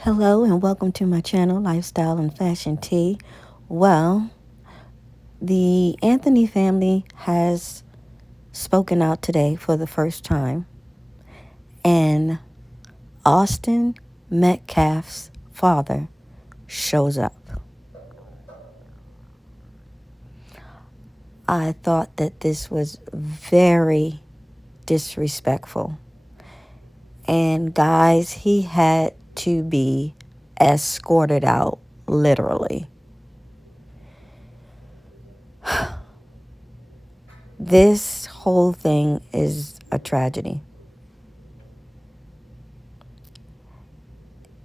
Hello and welcome to my channel, Lifestyle and Fashion Tea. Well, the Anthony family has spoken out today for the first time, and Austin Metcalf's father shows up. I thought that this was very disrespectful. And guys, he had to be escorted out, literally. This whole thing is a tragedy.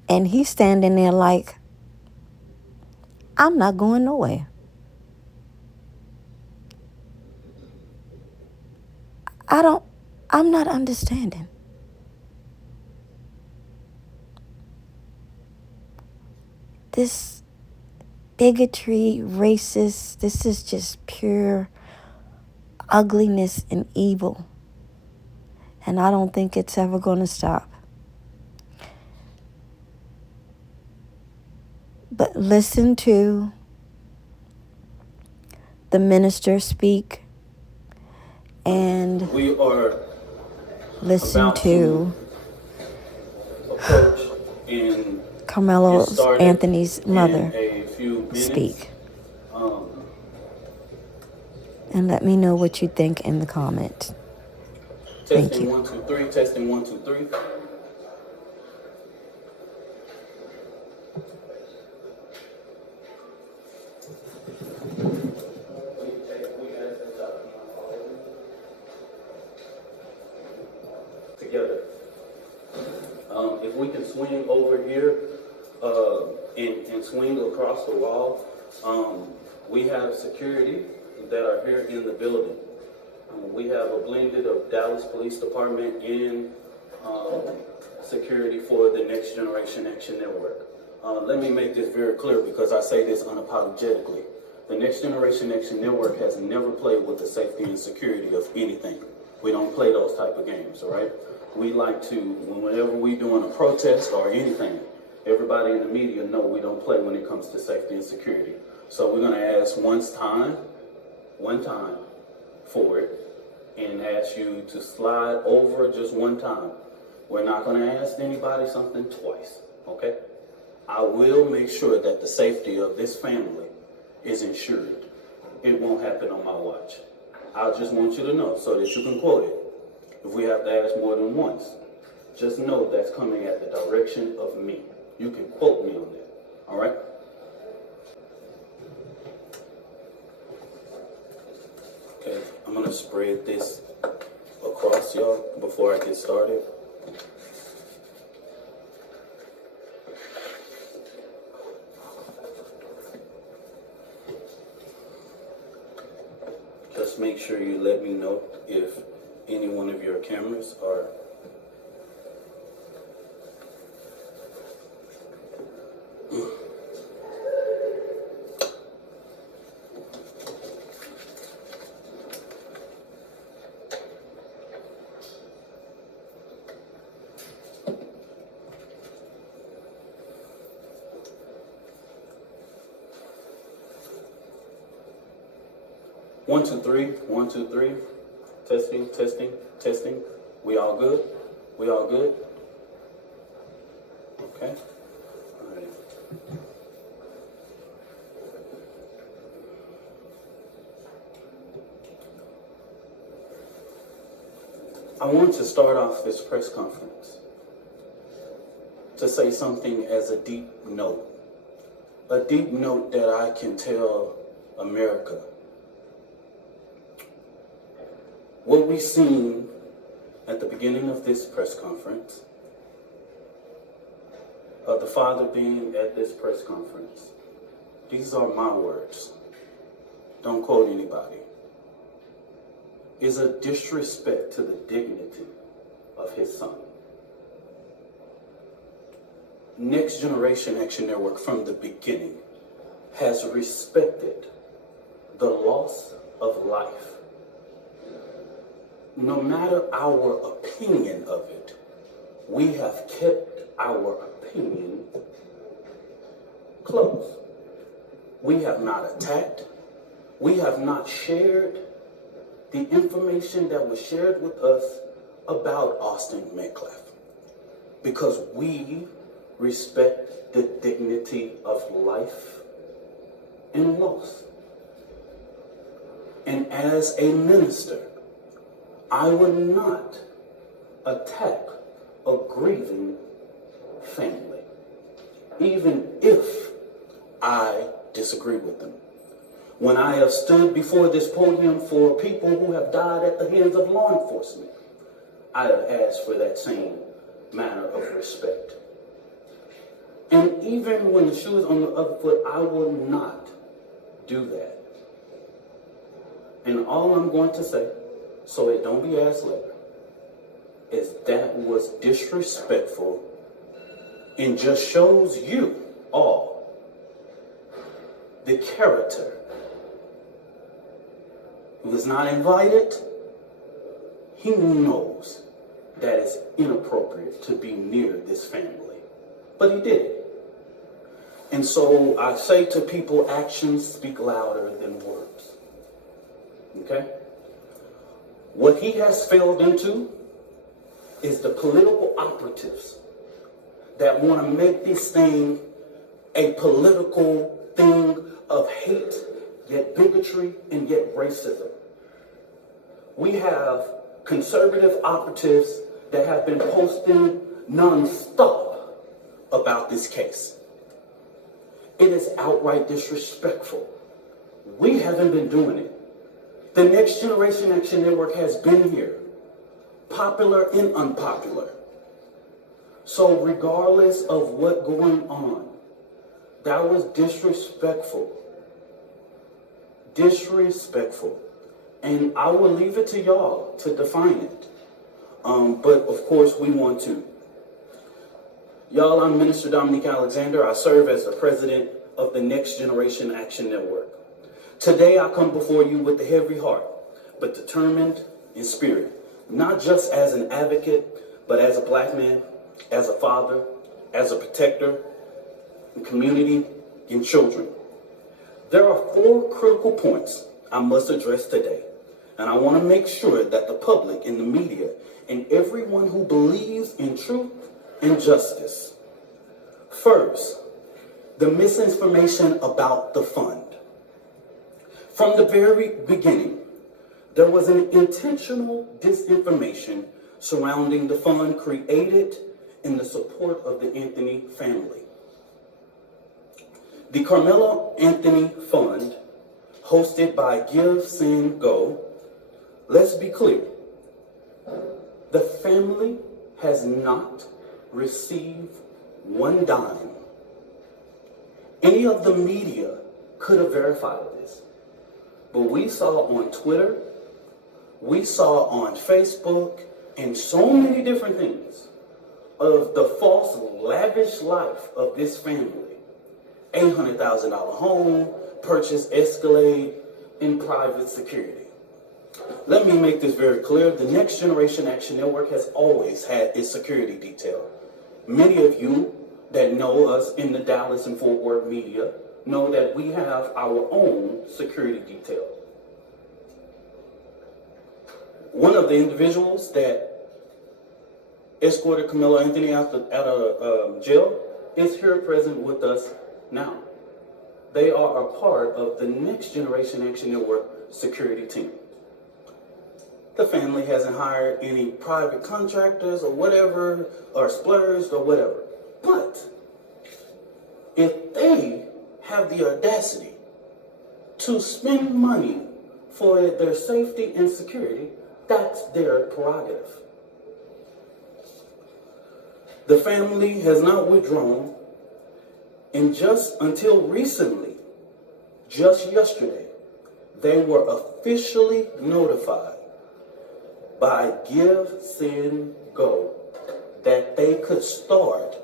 And he's standing there like, I'm not going nowhere. I don't, I'm not understanding. This bigotry, racist, this is just pure ugliness and evil. And I don't think it's ever going to stop. But listen to the minister speak and we are listen to approach and Karmelo Anthony's mother a few minutes. speak. And let me know what you think in the comments. Thank Testing you. 1 2 3. Testing 1 2 3. Together. If we can swing over here and swing across the wall, we have security that are here in the building. We have a blended of Dallas Police Department and security for the Next Generation Action Network. Let me make this very clear because I say this unapologetically. The Next Generation Action Network has never played with the safety and security of anything. We don't play those type of games, all right? We like to, whenever we doing a protest or anything, everybody in the media know we don't play when it comes to safety and security. So we're gonna ask one time for it, and ask you to slide over just one time. We're not gonna ask anybody something twice, okay? I will make sure that the safety of this family is ensured. It won't happen on my watch. I just want you to know so that you can quote it. If we have to ask more than once, just know that's coming at the direction of me. You can quote me on that, all right? Okay, I'm gonna spread this across y'all before I get started. Just make sure you let me know if any one of your cameras are one, two, three, 1 2 3. Testing, testing, testing. We all good? We all good? Okay. All right. I want to start off this press conference to say something as a deep note that I can tell America. What we've seen at the beginning of this press conference, the father being at this press conference, these are my words, don't quote anybody, is a disrespect to the dignity of his son. Next Generation Action Network from the beginning has respected the loss of life. No matter our opinion of it, we have kept our opinion close. We have not attacked. We have not shared the information that was shared with us about Austin Metcalf, because we respect the dignity of life and loss. And as a minister, I would not attack a grieving family, even if I disagree with them. When I have stood before this podium for people who have died at the hands of law enforcement, I have asked for that same manner of respect. And even when the shoe is on the other foot, I will not do that. And all I'm going to say, so it don't be asked later, is that was disrespectful and just shows you all the character who was not invited. He knows that it's inappropriate to be near this family, but he did it. And so I say to people, actions speak louder than words. Okay? What he has failed into is the political operatives that want to make this thing a political thing of hate, yet bigotry, and yet racism. We have conservative operatives that have been posting non-stop about this case. It is outright disrespectful. We haven't been doing it. The Next Generation Action Network has been here, popular and unpopular. So regardless of what's going on, that was disrespectful. Disrespectful. And I will leave it to y'all to define it. But of course we want to. Y'all, I'm Minister Dominique Alexander. I serve as the president of the Next Generation Action Network. Today I come before you with a heavy heart, but determined in spirit, not just as an advocate, but as a black man, as a father, as a protector, in community, and children. There are 4 critical points I must address today, and I want to make sure that the public and the media and everyone who believes in truth and justice. First, the misinformation about the fund. From the very beginning, there was an intentional disinformation surrounding the fund created in the support of the Anthony family. The Karmelo Anrhony Fund, hosted by Give, Send, Go, let's be clear, the family has not received one dime. Any of the media could have verified this, but we saw on Twitter, we saw on Facebook, and so many different things of the false, lavish life of this family. $800,000 home, purchase Escalade, in private security. Let me make this very clear. The Next Generation Action Network has always had its security detail. Many of you that know us in the Dallas and Fort Worth media know that we have our own security detail. One of the individuals that escorted Karmelo Anrhony out of jail is here present with us now. They are a part of the Next Generation Action Network security team. The family hasn't hired any private contractors or whatever, or splurged or whatever. But if they have the audacity to spend money for their safety and security, that's their prerogative. The family has not withdrawn, and just until recently, just yesterday, they were officially notified by Give, Send, Go that they could start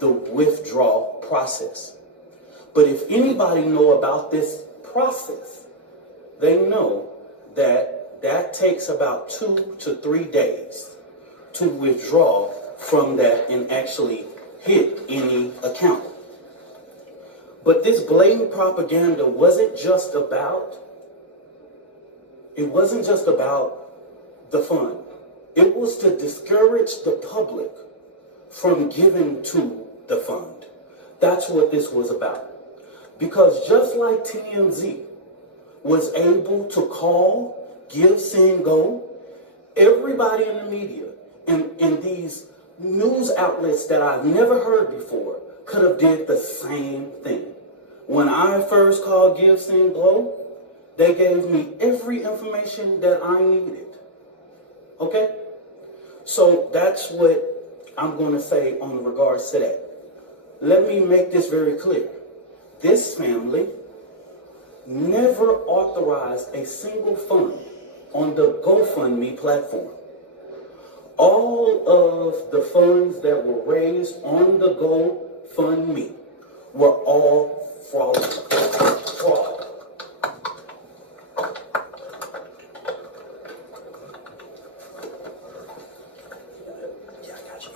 the withdrawal process. But if anybody know about this process, they know that that takes about 2 to 3 days to withdraw from that and actually hit any account. But this blatant propaganda wasn't just about the fund. It was to discourage the public from giving to the fund. That's what this was about. Because just like TMZ was able to call, give, send, go, everybody in the media and these news outlets that I've never heard before could have did the same thing. When I first called Give, Send, Go, they gave me every information that I needed. Okay? So that's what I'm going to say on regards to that. Let me make this very clear. This family never authorized a single fund on the GoFundMe platform. All of the funds that were raised on the GoFundMe were all fraudulent. Fraud. Yeah, I got you.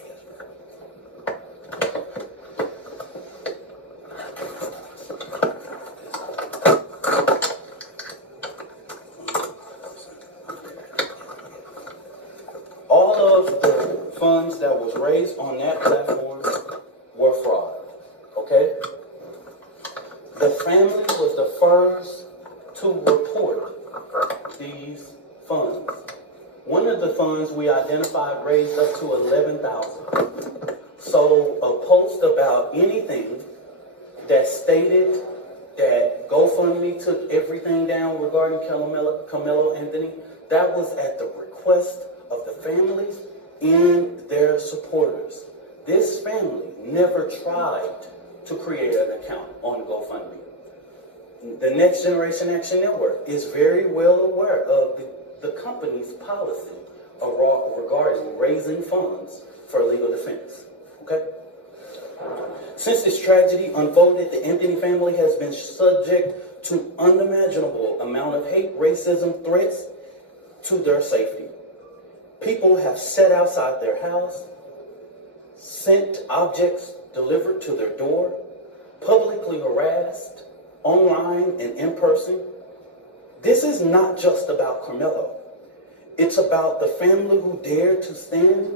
All of the funds that was raised on that platform were fraud. Okay? The family was the first to report these funds. One of the funds we identified raised up to $11,000. So a post about anything that stated that GoFundMe took everything down regarding Karmelo Anrhony, that was at the request of the families and their supporters. This family never tried to create an account on GoFundMe. The Next Generation Action Network is very well aware of the company's policy regarding raising funds for legal defense. Okay? Since this tragedy unfolded, the Anthony family has been subject to unimaginable amount of hate, racism, threats to their safety. People have sat outside their house, sent objects delivered to their door, publicly harassed, online and in person. This is not just about Karmelo. It's about the family who dared to stand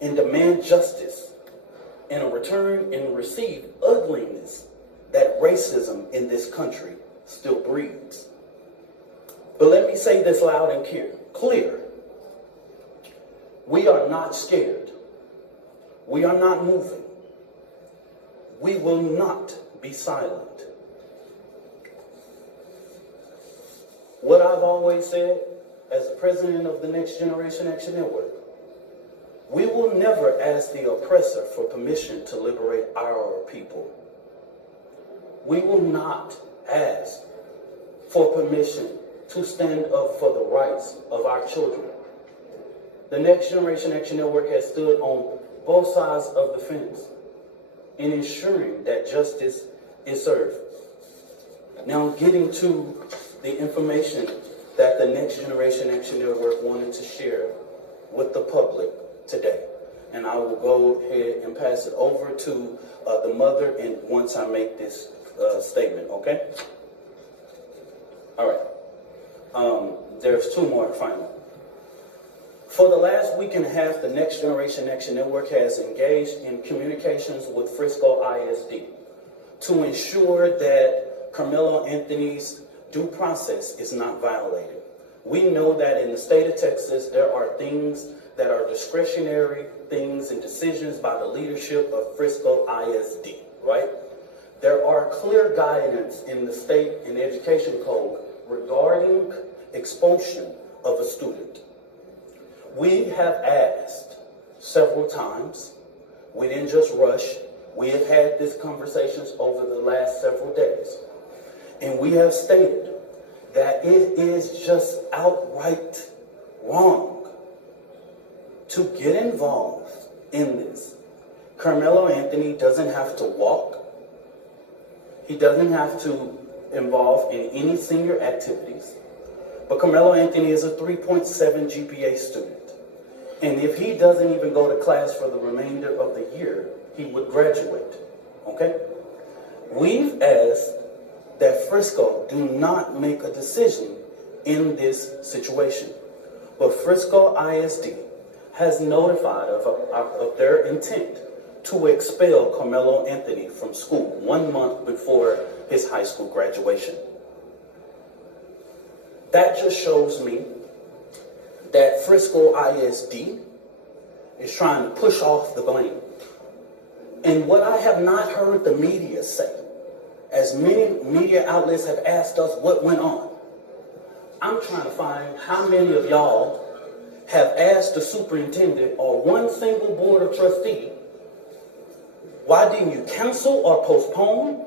and demand justice and in return and receive ugliness that racism in this country still breeds. But let me say this loud and clear. We are not scared. We are not moving. We will not be silent. What I've always said as the president of the Next Generation Action Network, we will never ask the oppressor for permission to liberate our people. We will not ask for permission to stand up for the rights of our children. The Next Generation Action Network has stood on both sides of the fence in ensuring that justice is served. Now, getting to the information that the Next Generation Action Network wanted to share with the public today. And I will go ahead and pass it over to the mother and once I make this statement, okay? All right. There's two more finally. For the last week and a half, the Next Generation Action Network has engaged in communications with Frisco ISD to ensure that Karmelo Anrhony's due process is not violated. We know that in the state of Texas, there are things that are discretionary things and decisions by the leadership of Frisco ISD, right? There are clear guidance in the state and education code regarding expulsion of a student. We have asked several times, we didn't just rush, we have had these conversations over the last several days, and we have stated that it is just outright wrong to get involved in this. Karmelo Anrhony doesn't have to walk. He doesn't have to involve in any senior activities. But Karmelo Anrhony is a 3.7 GPA student. And if he doesn't even go to class for the remainder of the year, he would graduate, okay? We've asked that Frisco do not make a decision in this situation. But Frisco ISD has notified of their intent to expel Karmelo Anrhony from school 1 month before his high school graduation. That just shows me that Frisco ISD is trying to push off the blame. And what I have not heard the media say, as many media outlets have asked us what went on, I'm trying to find how many of y'all have asked the superintendent or one single board of trustee, why didn't you cancel or postpone?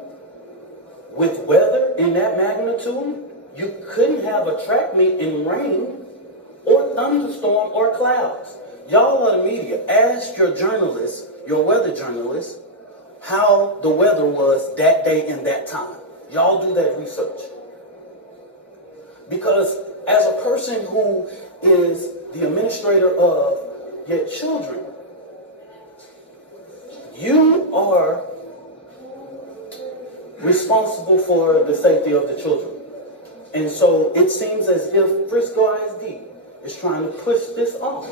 With weather in that magnitude, you couldn't have a track meet in rain or thunderstorm or clouds. Y'all are the media. Ask your journalists, your weather journalists, how the weather was that day and that time. Y'all do that research. Because as a person who is the administrator of your children, you are responsible for the safety of the children. And so it seems as if Frisco ISD is trying to push this off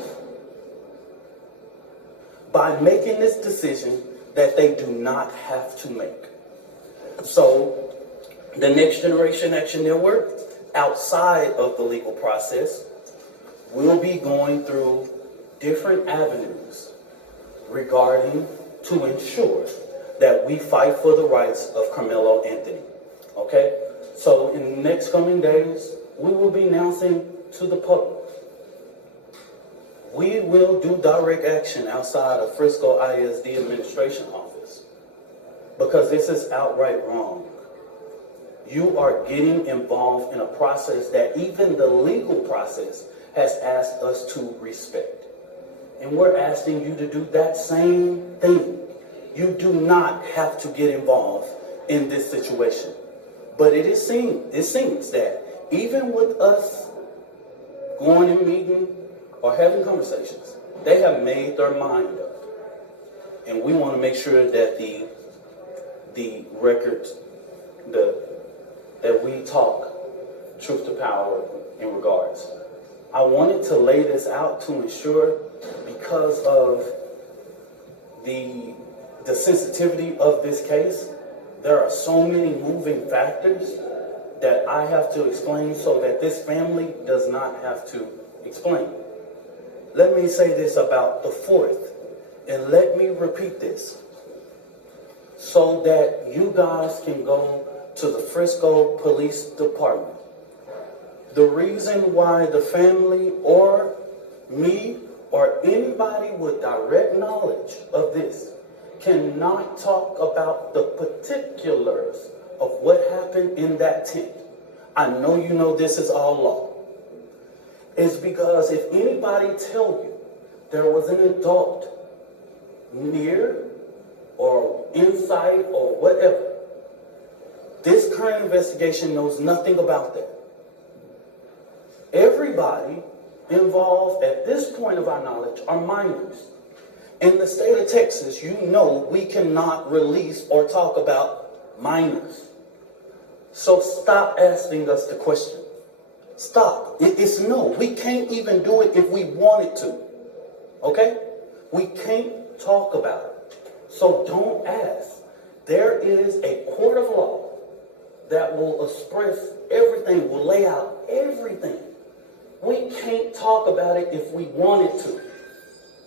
by making this decision that they do not have to make. So the Next Generation Action Network, outside of the legal process, will be going through different avenues regarding to ensure that we fight for the rights of Karmelo Anrhony. Okay? So in the next coming days, we will be announcing to the public. We will do direct action outside of Frisco ISD administration office because this is outright wrong. You are getting involved in a process that even the legal process has asked us to respect. And we're asking you to do that same thing. You do not have to get involved in this situation. But it seems that even with us going and meeting or having conversations, they have made their mind up. And we want to make sure that the records, that we talk truth to power in regards. I wanted to lay this out to ensure, because of the sensitivity of this case, there are so many moving factors that I have to explain so that this family does not have to explain. Let me say this about the 4th, and let me repeat this so that you guys can go to the Frisco Police Department. The reason why the family or me or anybody with direct knowledge of this cannot talk about the particulars of what happened in that tent, I know you know this is all law, is because if anybody tell you there was an adult near or inside or whatever, this current investigation knows nothing about that. Everybody involved at this point of our knowledge are minors. In the state of Texas, you know we cannot release or talk about minors. So stop asking us the question. Stop. It's no. We can't even do it if we wanted to. Okay? We can't talk about it. So don't ask. There is a court of law that will express everything, will lay out everything. We can't talk about it if we wanted to.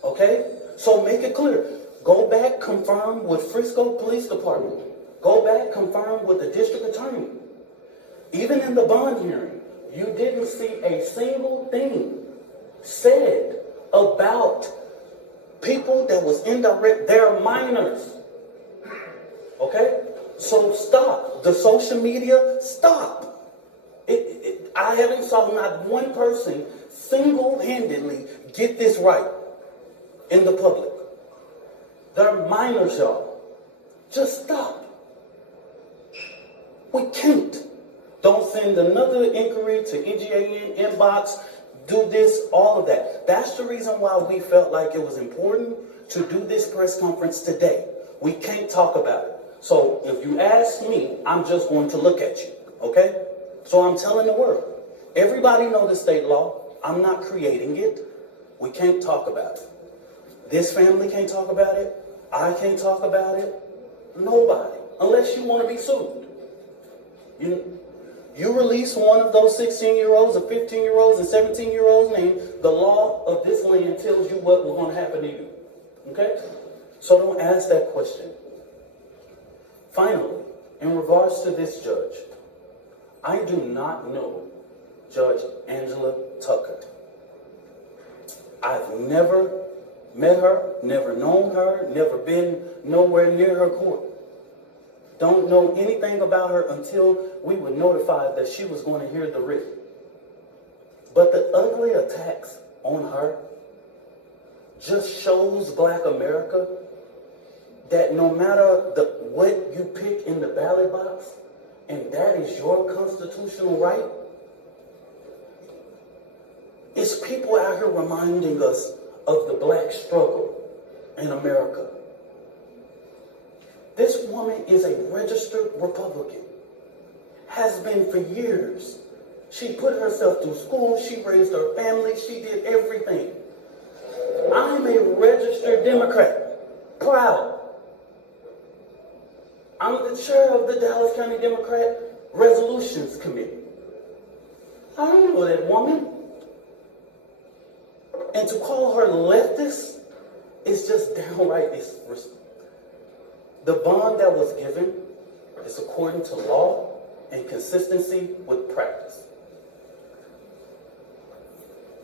Okay? So make it clear. Go back, confirm with Frisco Police Department. Go back, confirm with the district attorney. Even in the bond hearing, you didn't see a single thing said about people that was indirect. They're minors. Okay? So stop. The social media, stop. I haven't saw not one person single-handedly get this right in the public. They're minors, y'all. Just stop. We can't. Don't send another inquiry to NGAN inbox. Do this, all of that. That's the reason why we felt like it was important to do this press conference today. We can't talk about it. So if you ask me, I'm just going to look at you, okay? So I'm telling the world. Everybody know the state law. I'm not creating it. We can't talk about it. This family can't talk about it. I can't talk about it. Nobody, unless you want to be sued. You release one of those 16-year-olds or 15-year-olds and 17-year-olds name, the law of this land tells you what was going to happen to you. Okay? So don't ask that question. Finally, in regards to this judge, I do not know Judge Angela Tucker. I've never met her, never known her, never been nowhere near her court. Don't know anything about her until we were notified that she was going to hear the writ. But the ugly attacks on her just shows Black America that no matter what you pick in the ballot box, and that is your constitutional right, it's people out here reminding us of the Black struggle in America. This woman is a registered Republican, has been for years. She put herself through school, she raised her family, she did everything. I'm a registered Democrat, proud. I'm the chair of the Dallas County Democrat Resolutions Committee. I don't know that woman. And to call her leftist is just downright disrespectful. The bond that was given is according to law and consistency with practice.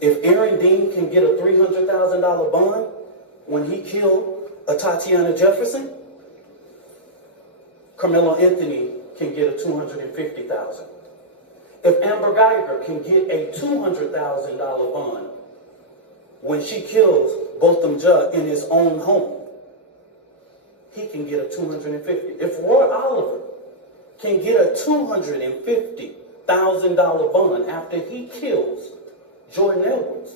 If Aaron Dean can get a $300,000 bond when he killed a Tatiana Jefferson, Karmelo Anrhony can get a $250,000. If Amber Geiger can get a $200,000 bond when she kills Botham Judge in his own home, he can get a $250,000. If Roy Oliver can get a $250,000 bond after he kills Jordan Edwards,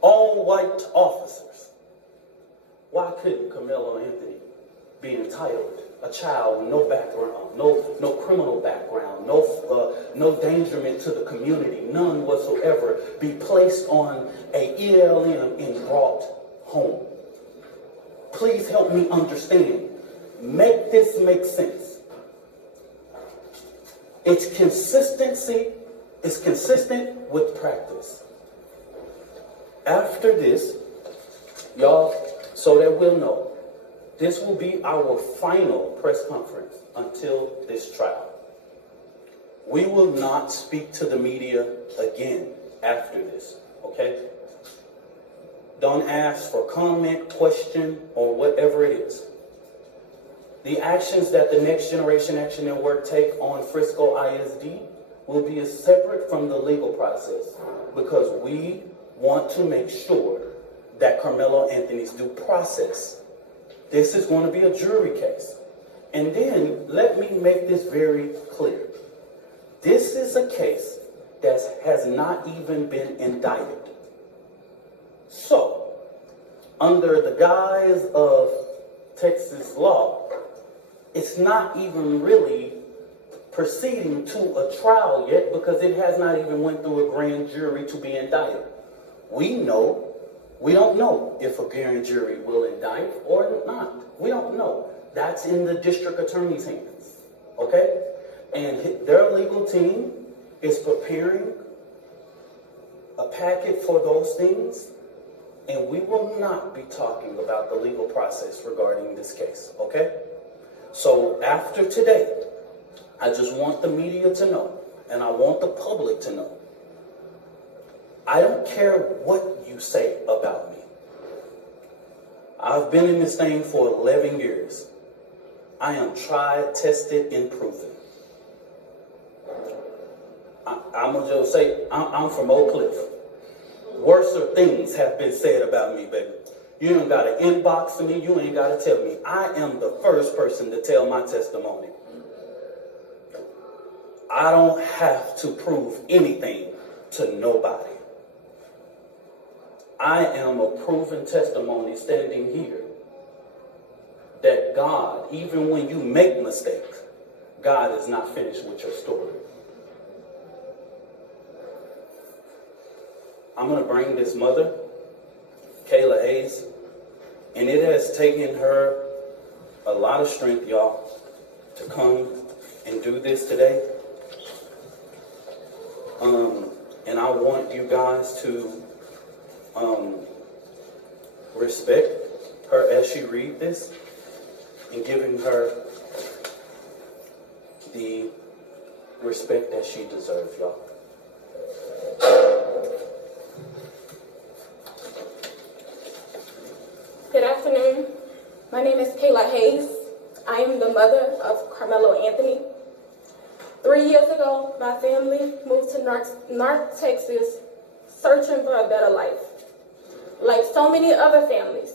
all white officers, why couldn't Karmelo Anrhony be entitled? A child with no background, no criminal background, no endangerment to the community, none whatsoever, be placed on a ELM and brought home. Please help me understand. Make this make sense. It's consistency. It's consistent with practice. After this, y'all, so that we'll know, this will be our final press conference until this trial. We will not speak to the media again after this, okay? Don't ask for comment, question, or whatever it is. The actions that the Next Generation Action Network take on Frisco ISD will be separate from the legal process because we want to make sure that Karmelo Anrhony's due process. This is going to be a jury case. And then let me make this very clear. This is a case that has not even been indicted. So, under the guise of Texas law, it's not even really proceeding to a trial yet because it has not even went through a grand jury to be indicted. We don't know if a grand jury will indict or not. We don't know. That's in the district attorney's hands, okay? And their legal team is preparing a packet for those things, and we will not be talking about the legal process regarding this case, okay? So after today, I just want the media to know, and I want the public to know, I don't care what you say about me. I've been in this thing for 11 years. I am tried, tested, and proven. I'm going to just say, I'm from Oak Cliff. Worser things have been said about me, baby. You ain't got to inbox me. You ain't got to tell me. I am the first person to tell my testimony. I don't have to prove anything to nobody. I am a proven testimony standing here. God, even when you make mistakes, God is not finished with your story. I'm going to bring this mother, Kayla Hayes, and it has taken her a lot of strength, y'all, to come and do this today. And I want you guys to respect her as she read this and giving her the respect that she deserves, y'all. Good afternoon. My name is Kayla Hayes. I am the mother of Karmelo Anrhony. 3 years ago, my family moved to North Texas searching for a better life. Like so many other families,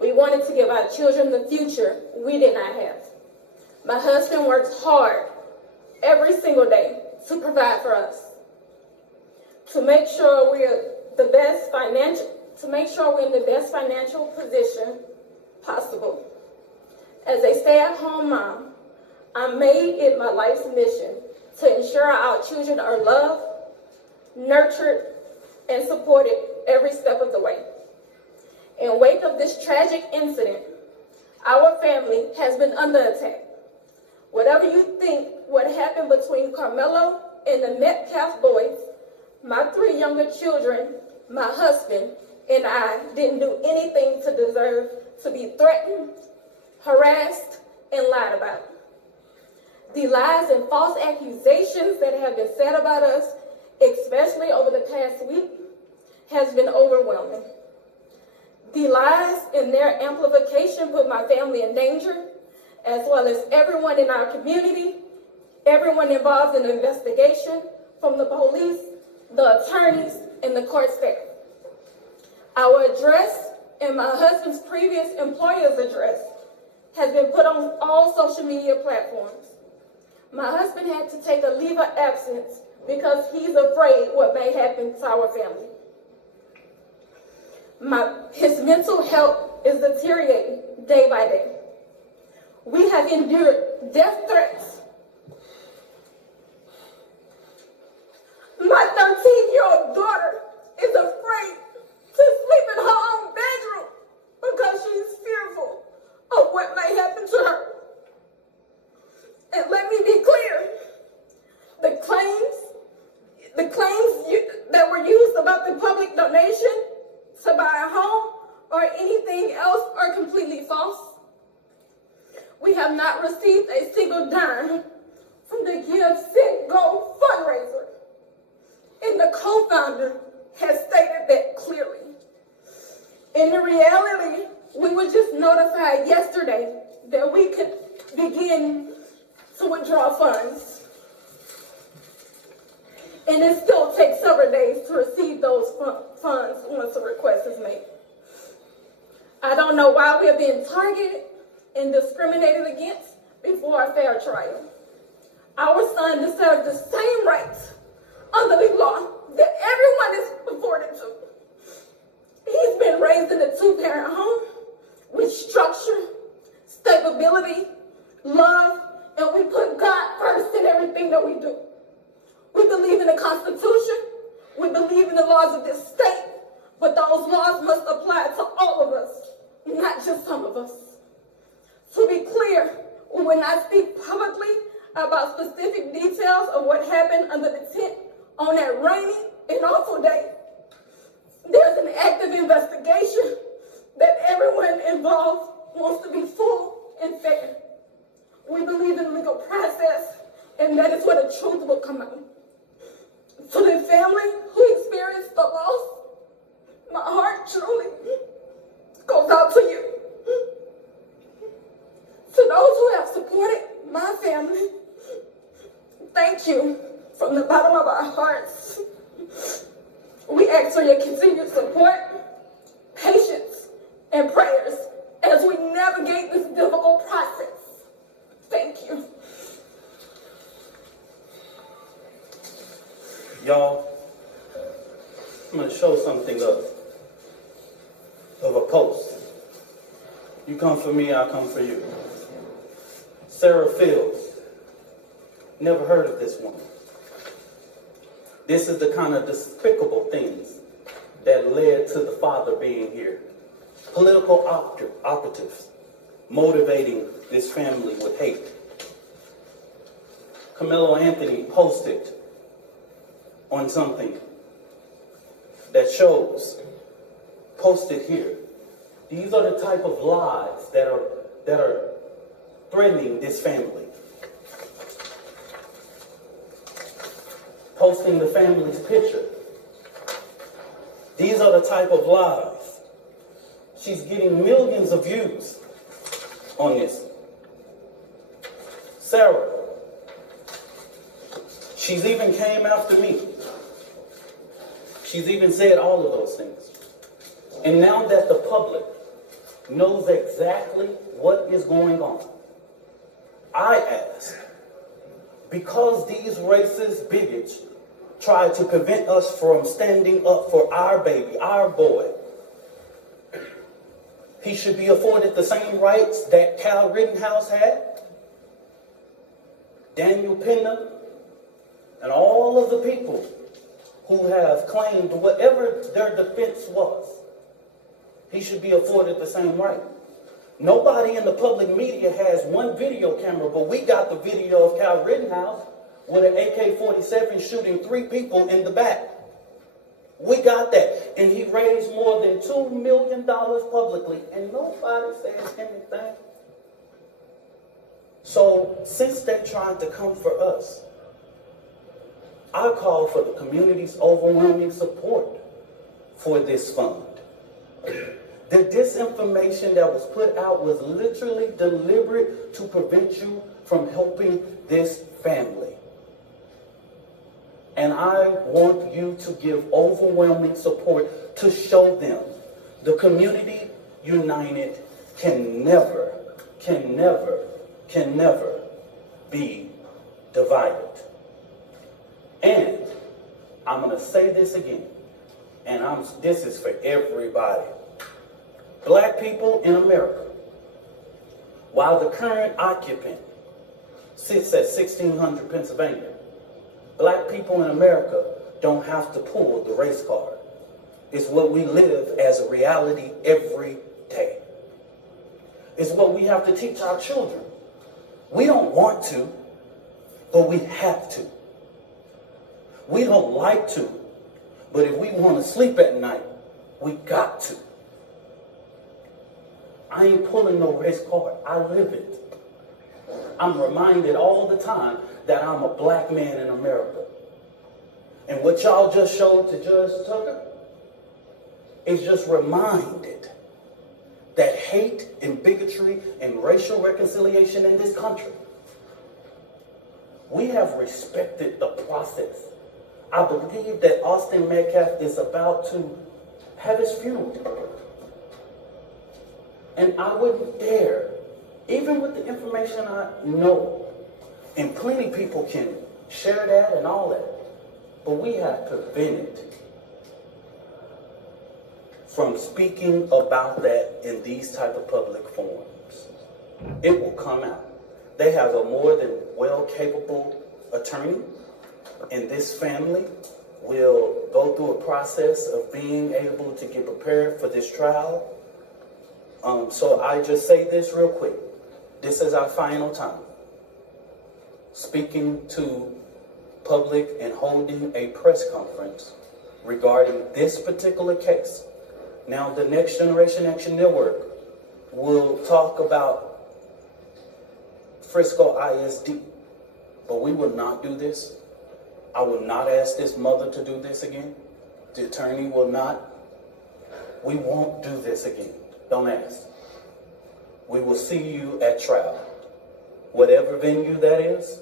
we wanted to give our children the future we did not have. My husband works hard every single day to provide for us, to make sure we're in the best financial position possible. As a stay-at-home mom, I made it my life's mission to ensure our children are loved, nurtured, and supported every step of the way. In wake of this tragic incident, our family has been under attack. Whatever you think what happened between Karmelo and the Metcalf boys, my 3 younger children, my husband, and I didn't do anything to deserve to be threatened, harassed, and lied about. The lies and false accusations that have been said about us, especially over the past week, has been overwhelming. The lies and their amplification put my family in danger, as well as everyone in our community, everyone involved in the investigation, from the police, the attorneys, and the court staff. Our address and my husband's previous employer's address has been put on all social media platforms. My husband had to take a leave of absence because he's afraid what may happen to our family. His mental health is deteriorating day by day. We have endured death threats. My 13-year-old daughter is afraid to sleep in her own bedroom because she's fearful of what may happen to her. And let me be clear, the claims that were used about the public donation to buy a home or anything else are completely false. We have not received a single dime from the Give, Send, Go fundraiser. And the co-founder has stated that clearly. In reality, we were just notified yesterday that we could begin to withdraw funds. And it still takes several days to receive those funds once a request is made. I don't know why we are being targeted and discriminated against before a fair trial. Our son deserves the same rights under the law that everyone is afforded to. He's been raised in a 2-parent home with structure, stability, love, and we put God first in everything that we do. We believe in the Constitution. We believe in the laws of this state, but those laws must apply to all of us, not just some of us. To be clear, we will not speak publicly about specific details of what happened under the tent on that rainy and awful day. There's an active investigation that everyone involved wants to be full and fair. We believe in legal process, and that is where the truth will come out. To the family who experienced the loss, my heart truly goes out to you. To those who have supported my family, thank you from the bottom of our hearts. We ask for your continued support, patience, and prayers as we navigate this difficult process. Thank you. Y'all, I'm going to show something of a post. You come for me, I'll come for you. Sarah Fields. Never heard of this woman. This is the kind of despicable things that led to the father being here. Political operatives motivating this family with hate. Karmelo Anrhony posted on something that shows, posted here. These are the type of lies that are threatening this family. Posting the family's picture. These are the type of lies. She's getting millions of views on this. Sarah. She's even came after me. She's even said all of those things. And now that the public knows exactly what is going on, I ask, because these racist bigots try to prevent us from standing up for our baby, our boy, he should be afforded the same rights that Cal Rittenhouse had, Daniel Pena, and all of the people who have claimed whatever their defense was. He should be afforded the same right. Nobody in the public media has one video camera, but we got the video of Cal Rittenhouse with an AK-47 shooting 3 people in the back. We got that. And he raised more than $2 million publicly, and nobody says anything. So since they tried to come for us, I call for the community's overwhelming support for this fund. The disinformation that was put out was literally deliberate to prevent you from helping this family. And I want you to give overwhelming support to show them the community united can never be divided. And I'm going to say this again, and this is for everybody. Black people in America, while the current occupant sits at 1600 Pennsylvania, black people in America don't have to pull the race card. It's what we live as a reality every day. It's what we have to teach our children. We don't want to, but we have to. We don't like to, but if we want to sleep at night, we got to. I ain't pulling no race card. I live it. I'm reminded all the time that I'm a black man in America. And what y'all just showed to Judge Tucker is just reminded that hate and bigotry and racial reconciliation in this country, we have respected the process. I believe that Austin Metcalf is about to have his funeral. And I wouldn't dare, even with the information I know, and plenty people can share that and all that, but we have prevented from speaking about that in these type of public forums. It will come out. They have a more than well-capable attorney, and this family will go through a process of being able to get prepared for this trial. So I just say this real quick. This is our final time speaking to public and holding a press conference regarding this particular case. Now, the Next Generation Action Network will talk about Frisco ISD, but we will not do this. I will not ask this mother to do this again. The attorney will not. We won't do this again. Don't ask. We will see you at trial. Whatever venue that is,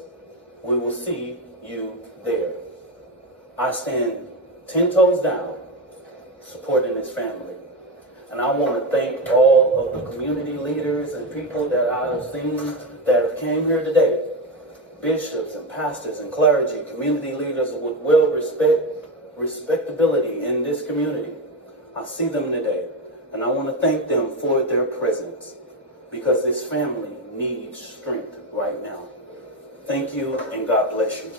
we will see you there. I stand 10 toes down supporting this family. And I want to thank all of the community leaders and people that I have seen that have came here today. Bishops and pastors and clergy, community leaders with respectability in this community. I see them today. And I want to thank them for their presence, because this family needs strength right now. Thank you, and God bless you.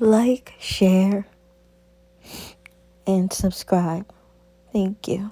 Like, share, and subscribe. Thank you.